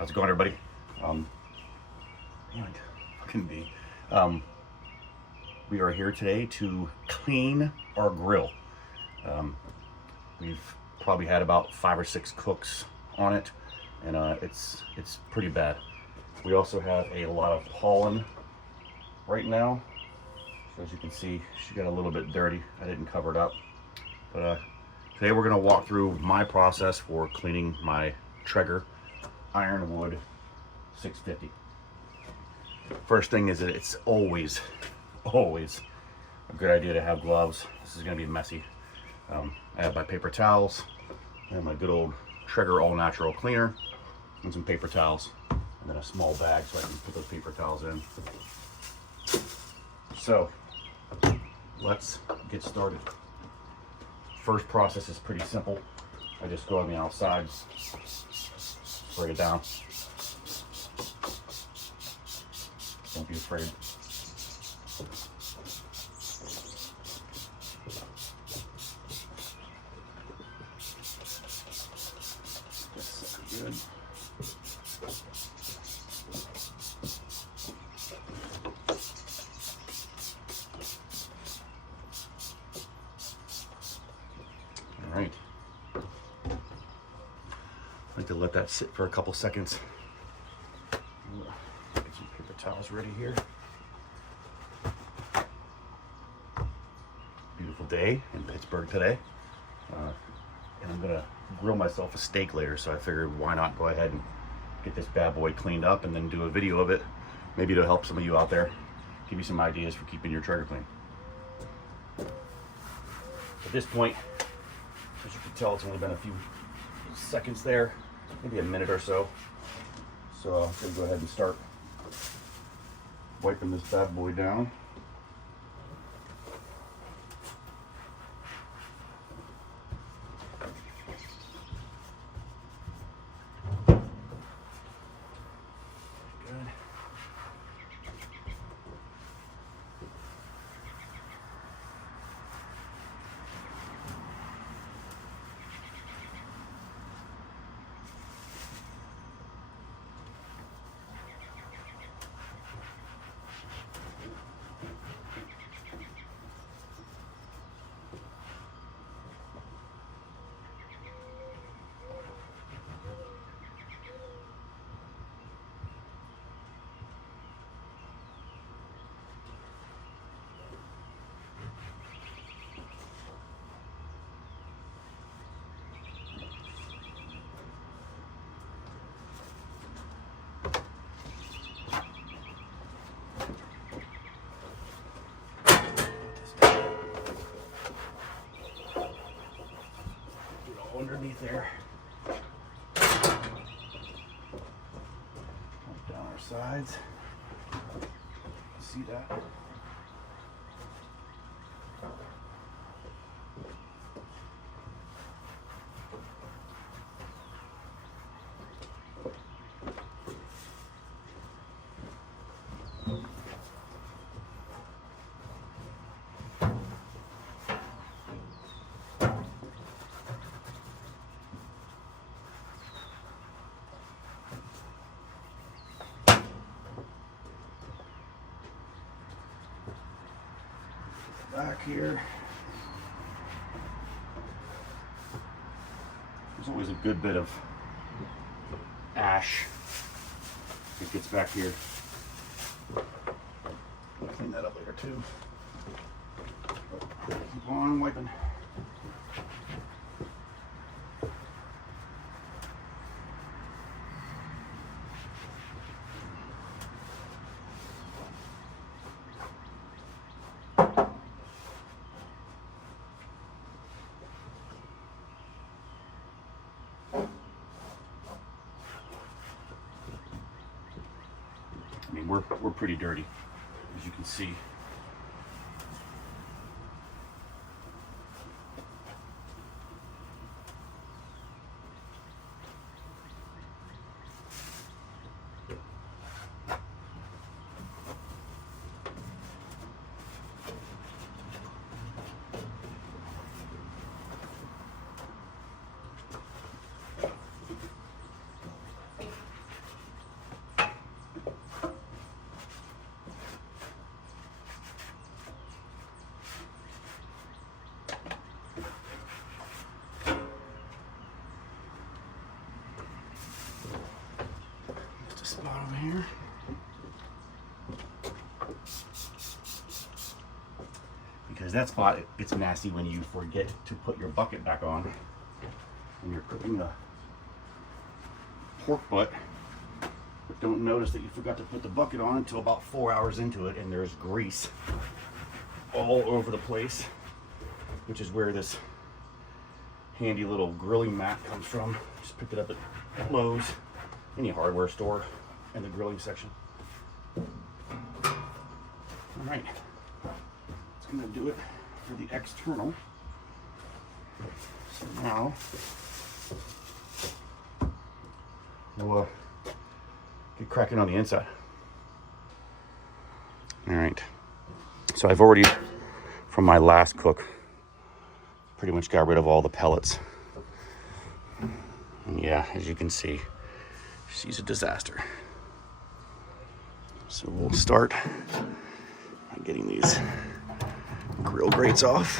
How's it going, everybody? Damn it, fucking me. We are here today to clean our grill. We've probably had about 5 or 6 cooks on it, and it's pretty bad. We also have a lot of pollen right now. So as you can see, she got a little bit dirty. I didn't cover it up. But today we're gonna walk through my process for cleaning my Traeger ironwood 650. First thing is that it's always a good idea to have gloves. This is gonna be messy. I have my paper towels and my good old Traeger all natural cleaner and some paper towels, and then a small bag so I can put those paper towels in. So let's get started. First process is pretty simple. I just go on the outside, spray it down. Don't be afraid. That's good. All right. I like to let that sit for a couple seconds. Get some paper towels ready here. Beautiful day in Pittsburgh today. And I'm gonna grill myself a steak later, so I figured why not go ahead and get this bad boy cleaned up and then do a video of it. Maybe it'll help some of you out there, give you some ideas for keeping your Traeger clean. At this point, as you can tell, it's only been a few seconds there, maybe a minute or so. So I'm gonna go ahead and start wiping this bad boy down. Underneath there. Down our sides. See that? Back here, there's always a good bit of ash that gets back here. I'll clean that up later too. Keep on wiping. I mean, we're pretty dirty, as you can see. this bottom here. Because that spot, it gets nasty when you forget to put your bucket back on when you're cooking the pork butt, but don't notice that you forgot to put the bucket on until about 4 hours into it, and there's grease all over the place, which is where this handy little grilling mat comes from. Just picked it up at Lowe's, any hardware store, in the grilling section. All right, it's gonna do it for the external. So now we'll get cracking on the inside. All right, so I've already, from my last cook, pretty much got rid of all the pellets. And yeah, as you can see, she's a disaster. So we'll start by getting these grill grates off.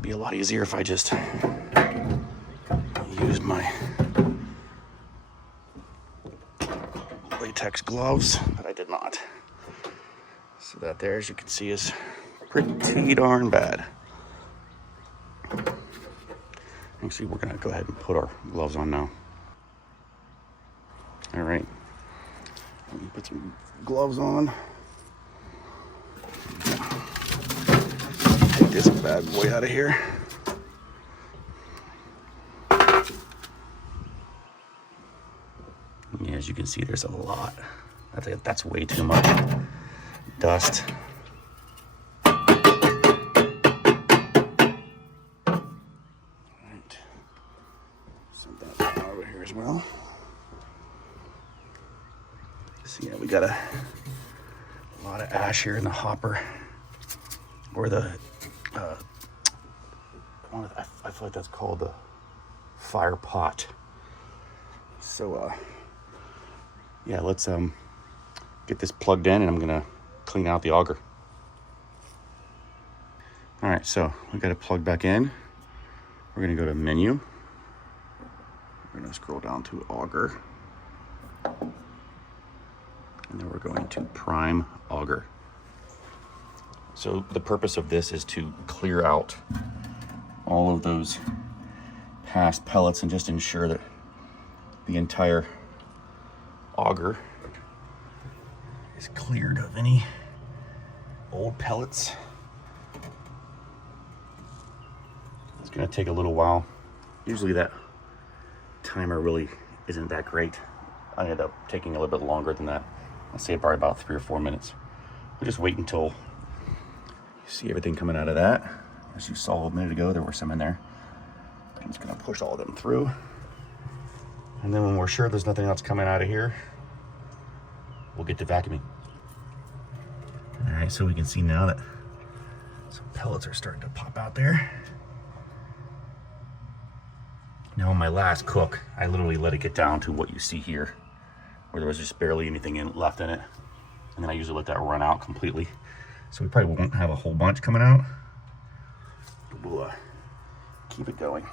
Be a lot easier if I just used my latex gloves, but I did not. So that there, as you can see, is pretty darn bad. Actually, we're gonna go ahead and put our gloves on now. All right, let me put some gloves on. Take this bad boy out of here. Yeah, as you can see, there's a lot. That's way too much dust. Right. Set that down over here as well. So yeah, we got a lot of ash here in the hopper, or the I feel like that's called the fire pot. So yeah, let's get this plugged in, and I'm gonna clean out the auger. All right, so we got it plugged back in. We're gonna go to menu. We're gonna scroll down to auger, and then we're going to prime auger. So the purpose of this is to clear out all of those past pellets and just ensure that the entire auger is cleared of any old pellets. It's gonna take a little while. Usually that timer really isn't that great. I ended up taking a little bit longer than that. I'll say probably about 3 or 4 minutes. We'll just wait until you see everything coming out of that. As you saw a minute ago, there were some in there. I'm just gonna push all of them through. And then when we're sure there's nothing else coming out of here, we'll get to vacuuming. All right, so we can see now that some pellets are starting to pop out there. Now on my last cook, I literally let it get down to what you see here, where there was just barely anything left in it. And then I usually let that run out completely. So we probably won't have a whole bunch coming out, but we'll keep it going.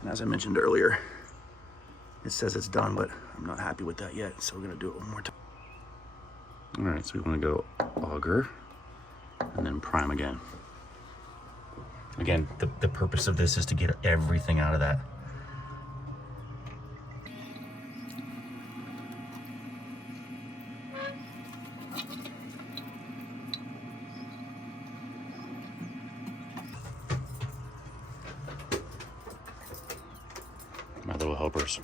And as I mentioned earlier, it says it's done, but I'm not happy with that yet. So we're gonna do it one more time. All right, so we wanna go auger and then prime again. Again, the purpose of this is to get everything out of that. My little helpers.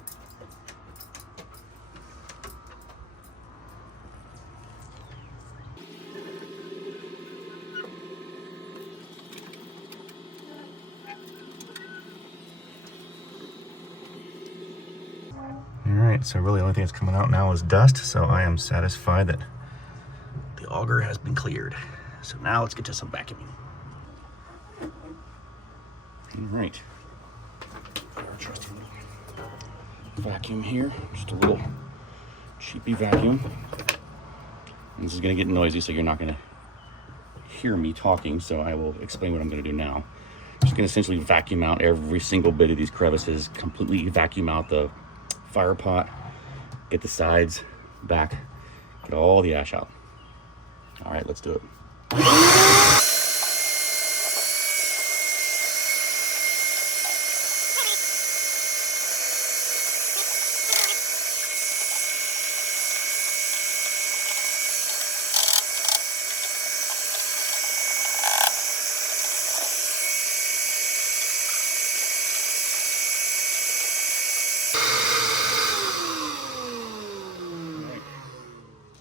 All right, so really the only thing that's coming out now is dust, so I am satisfied that the auger has been cleared. So now let's get to some vacuuming. All right. Our trusty little vacuum here, just a little cheapy vacuum. And this is gonna get noisy, so you're not gonna hear me talking, so I will explain what I'm going to do now. I'm just going to essentially vacuum out every single bit of these crevices, completely vacuum out the fire pot, get the sides back, get all the ash out. All right, let's do it.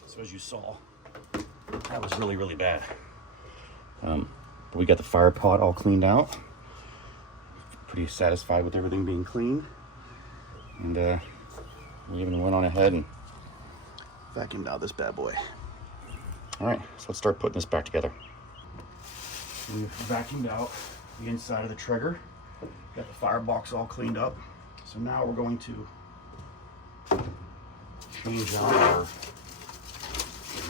So as you saw, that was really, really bad. But we got the fire pot all cleaned out. Pretty satisfied with everything being clean. And we even went on ahead and vacuumed out this bad boy. All right, so let's start putting this back together. We've vacuumed out the inside of the Traeger. Got the firebox all cleaned up. So now we're going to change out our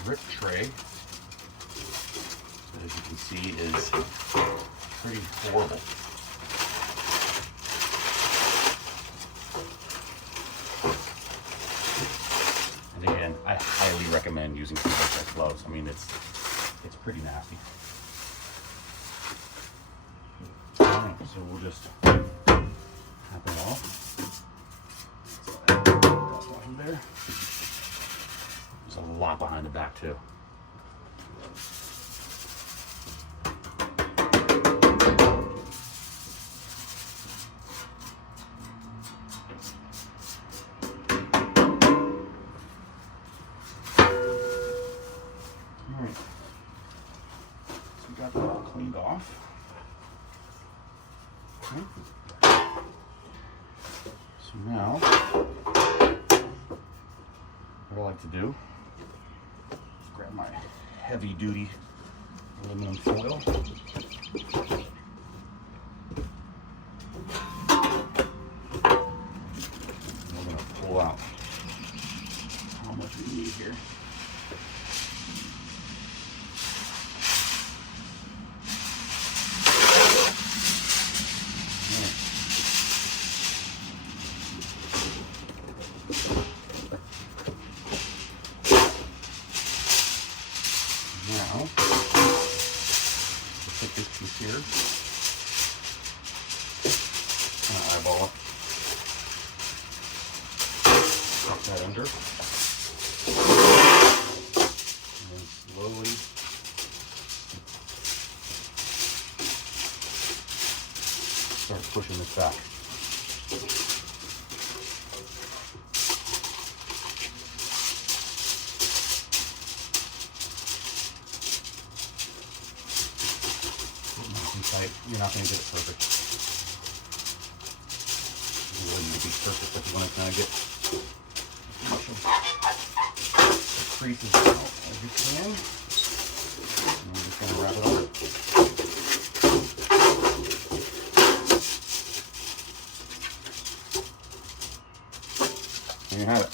drip tray. That, as you can see, is pretty horrible. And again, I highly recommend using some Pellet gloves. I mean, it's pretty nasty. Alright, so we'll just tap it off. There. There's a lot behind the back too. Alright. So we got that all cleaned off. Okay. So now what I like to do is grab my heavy duty aluminum foil. And we're going to pull out how much we need here. Now, we'll take this piece here, and eyeball it, tuck that under, and then slowly start pushing this back. You're not going to get it perfect. You really need to be perfect, but you want to kind of get as much of the creases out as you can. And we're just going to wrap it up. There you have it.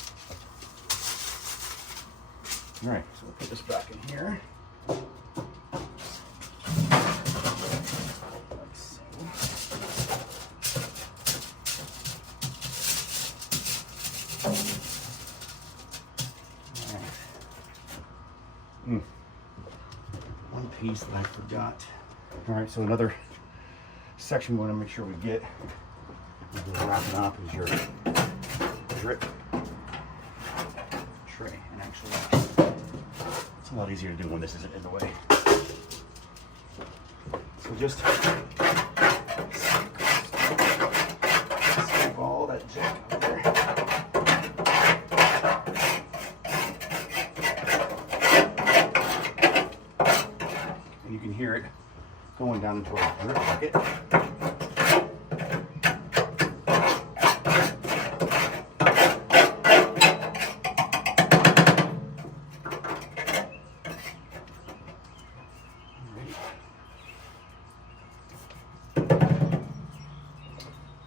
All right, so we'll put this back in here. One piece that I forgot. All right, so another section we want to make sure we get as we're wrapping up is your drip tray. And actually, it's a lot easier to do when this isn't in the way. So just scoop all that junk out there. And you can hear it going down into our drip bucket.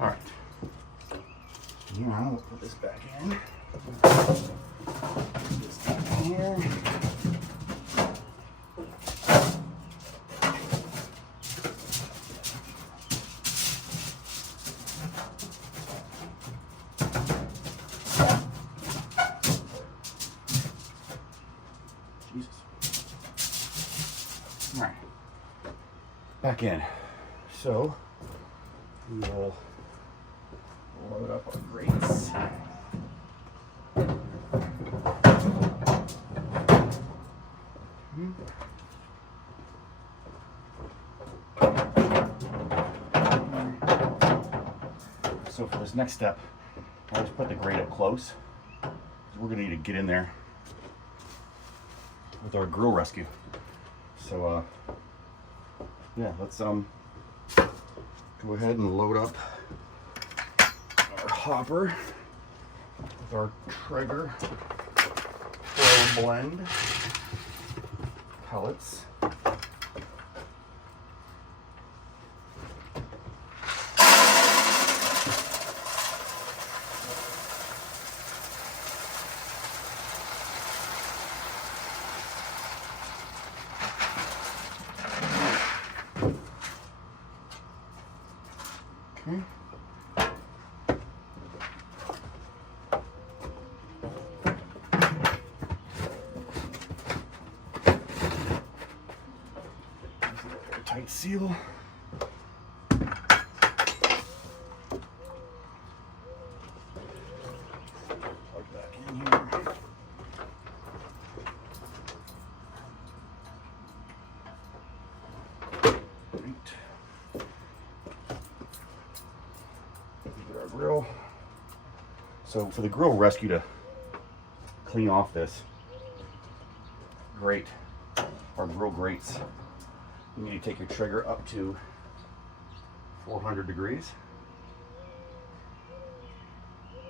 All right. Now we'll put this back in. Put this back in here. back in. So we will load up our grates. So for this next step, I'll just put the grate up close, because we're going to need to get in there with our grill rescue. So yeah, let's go ahead and load up our hopper with our Traeger Pro blend pellets. Okay. Tight seal. Plug back in here. Our grill. So for the grill rescue to clean off this grate, our grill grates, you need to take your trigger up to 400 degrees.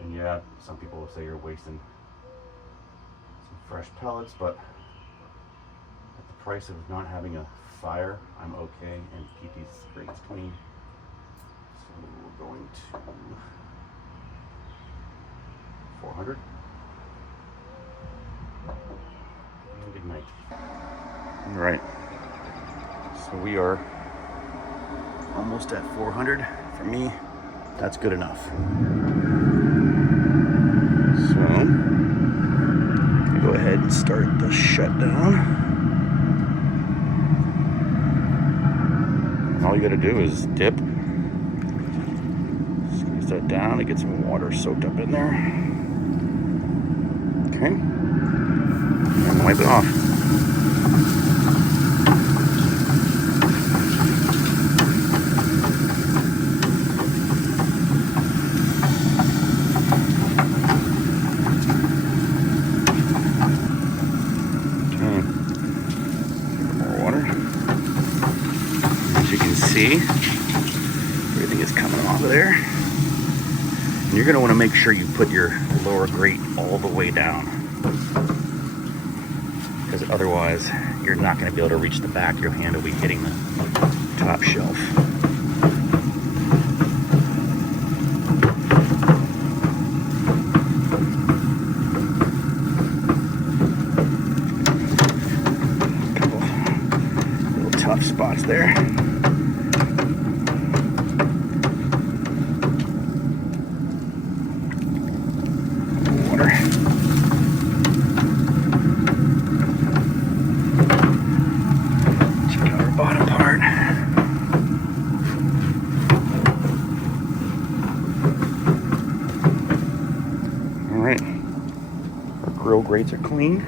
And yeah, some people will say you're wasting some fresh pellets, but at the price of not having a fire, I'm okay and keep these grates clean. So we're going to 400 and ignite. All right. So we are almost at 400. For me, that's good enough. So, go ahead and start the shutdown. And all you gotta do is dip. Squeeze that down to get some water soaked up in there. Okay. And wipe it off. See, everything is coming off of there. And you're going to want to make sure you put your lower grate all the way down, because otherwise you're not going to be able to reach the back. Your hand will be hitting the top shelf. A couple little tough spots there. Grill grates are clean.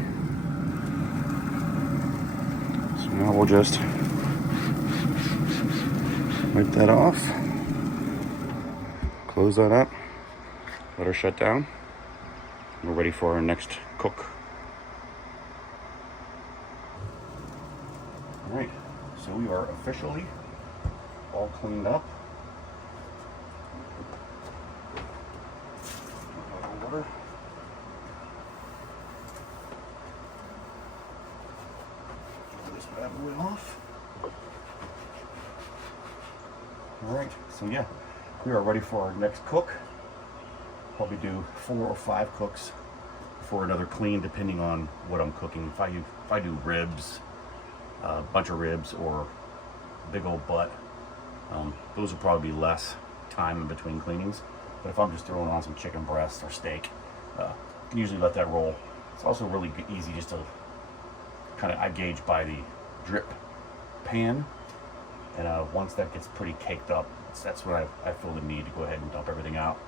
So now we'll just wipe that off, close that up, let her shut down. We're ready for our next cook. All right, so we are officially all cleaned up. Water. This bad boy off. All right, so yeah, we are ready for our next cook. Probably do 4 or 5 cooks for another clean, depending on what I'm cooking. If I do ribs, a bunch of ribs, or big old butt, those will probably be less time in between cleanings. But if I'm just throwing on some chicken breast or steak, I can usually let that roll. It's also really easy just to I gauge by the drip pan And once that gets pretty caked up, that's when I feel the need to go ahead and dump everything out,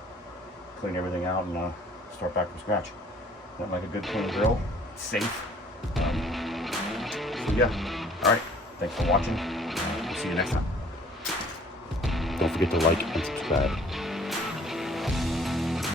clean everything out, and start back from scratch. Nothing like a good clean grill. It's safe. So yeah. All right. Thanks for watching. We'll see you next time. Don't forget to like and subscribe.